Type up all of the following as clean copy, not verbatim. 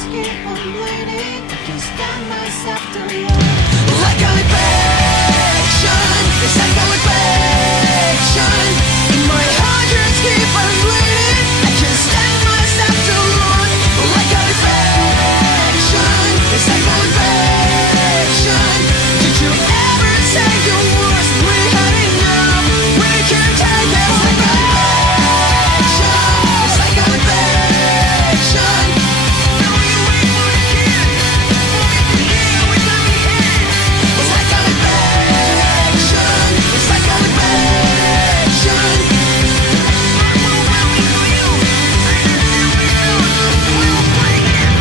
just keep on bleeding. Can't stand myself to love. Like a infection, it's like a infection. In my heart just keep on bleeding. I can't stand myself to run. Like a infection, it's like a infection. Did you ever say your words? We had enough. We can't take it. Like a infection, it's like a infection. Now we wait for the kid. We'll get here without the end. It's like a infection. It's like a infection. Overwhelming for you. I understand what you do. We'll play it.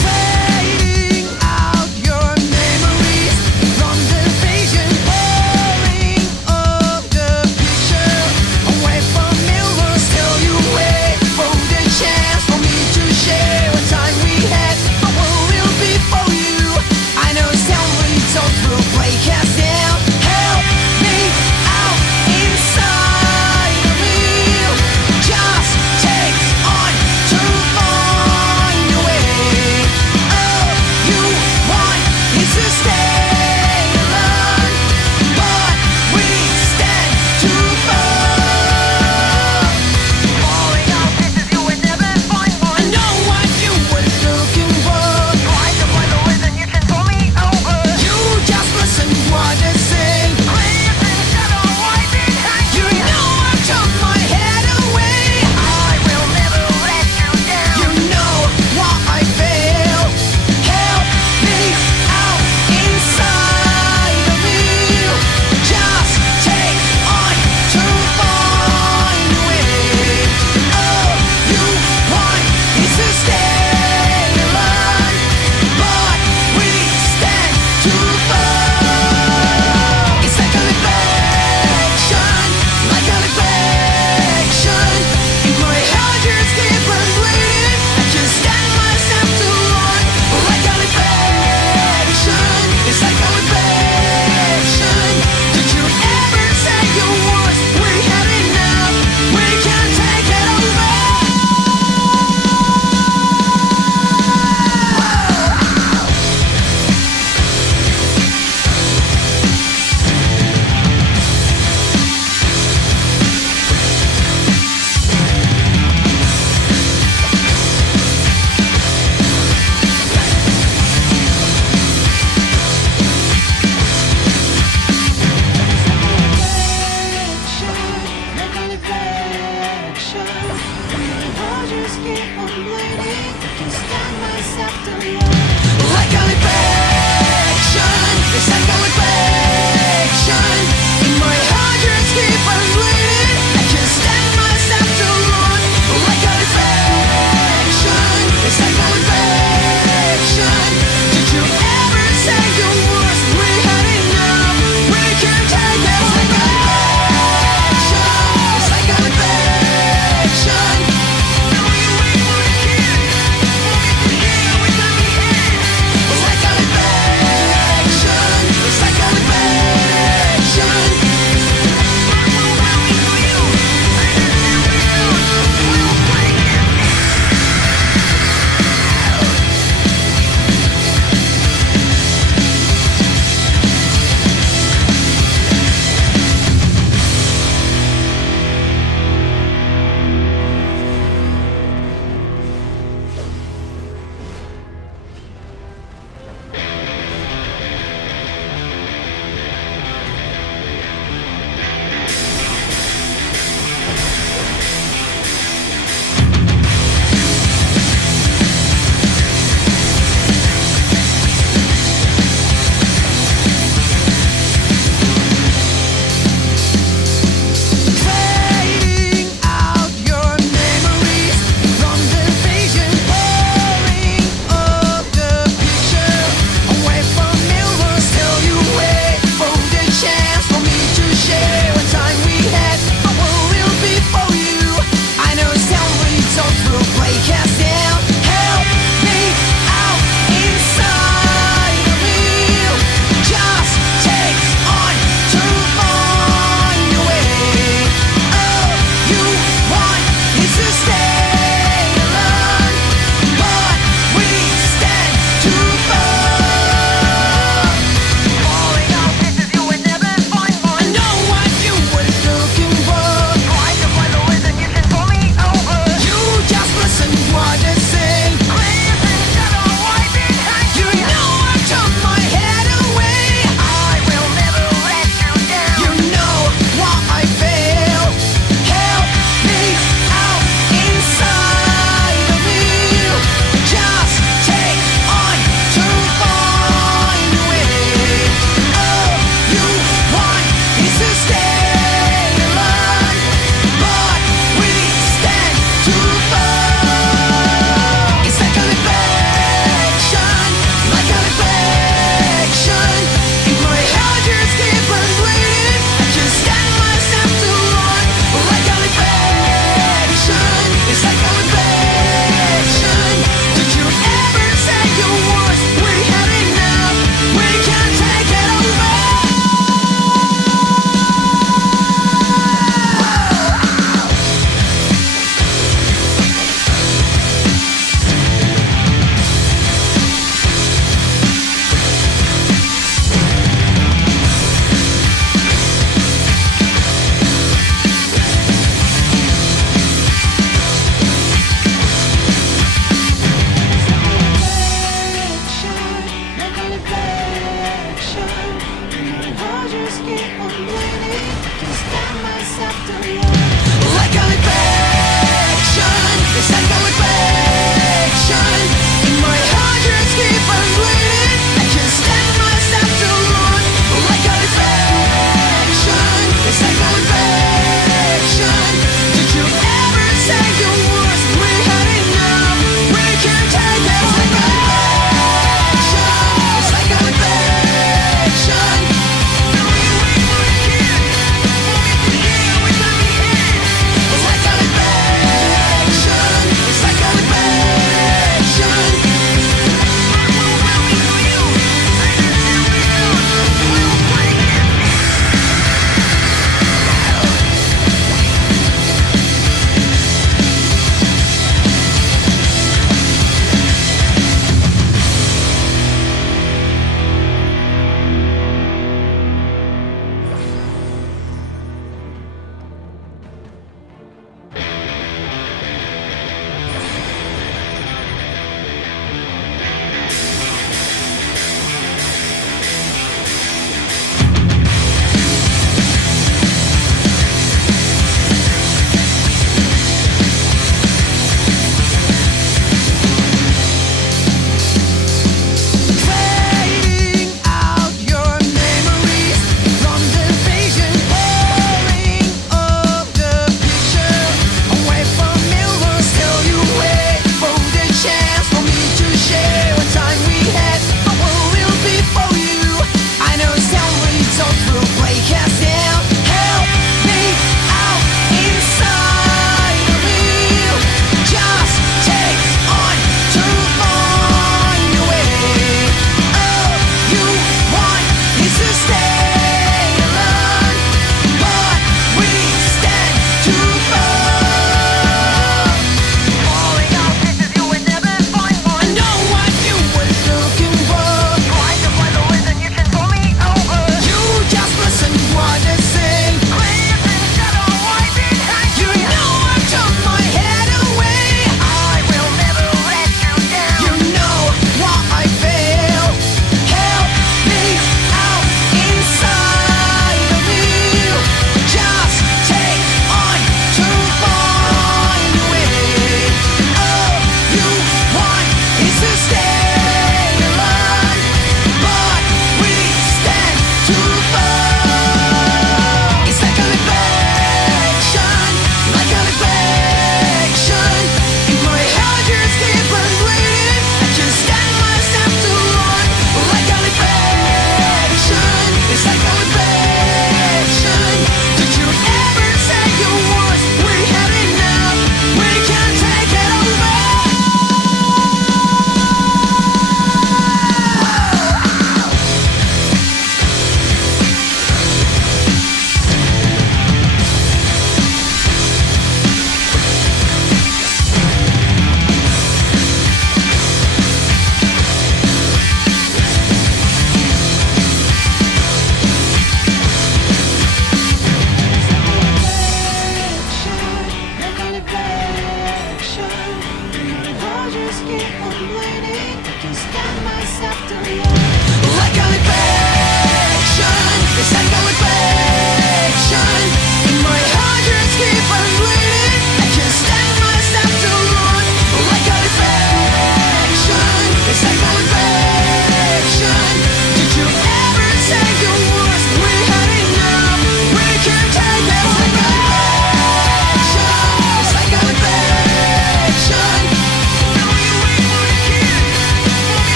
Fading out your memories from the vision, falling of the picture. Away from mirrors till you wait for the chance for me to share what time we had. But what will be for you? I know some results will break us down. Help me out inside of me. Just take on to find a way. All you want is to stay alone, but we stand too far. Falling out pieces, you would never find one. I know what you were looking for. Trying to find a reason you can throw me over. You just listen what I say. Clear the shadow right behind you. You know I took my head away. I will never let you down. You know what I feel. Help me out inside of me. Just take on to find a way. All you want is to stay alone, but we stand too far. It's like a infection, like an infection. In my heart just keep on bleeding. I can't stand myself to run. Like an infection, it's like an infection. Did you ever say your words? We had enough. We can't take it over. Like an infection, it's like an infection.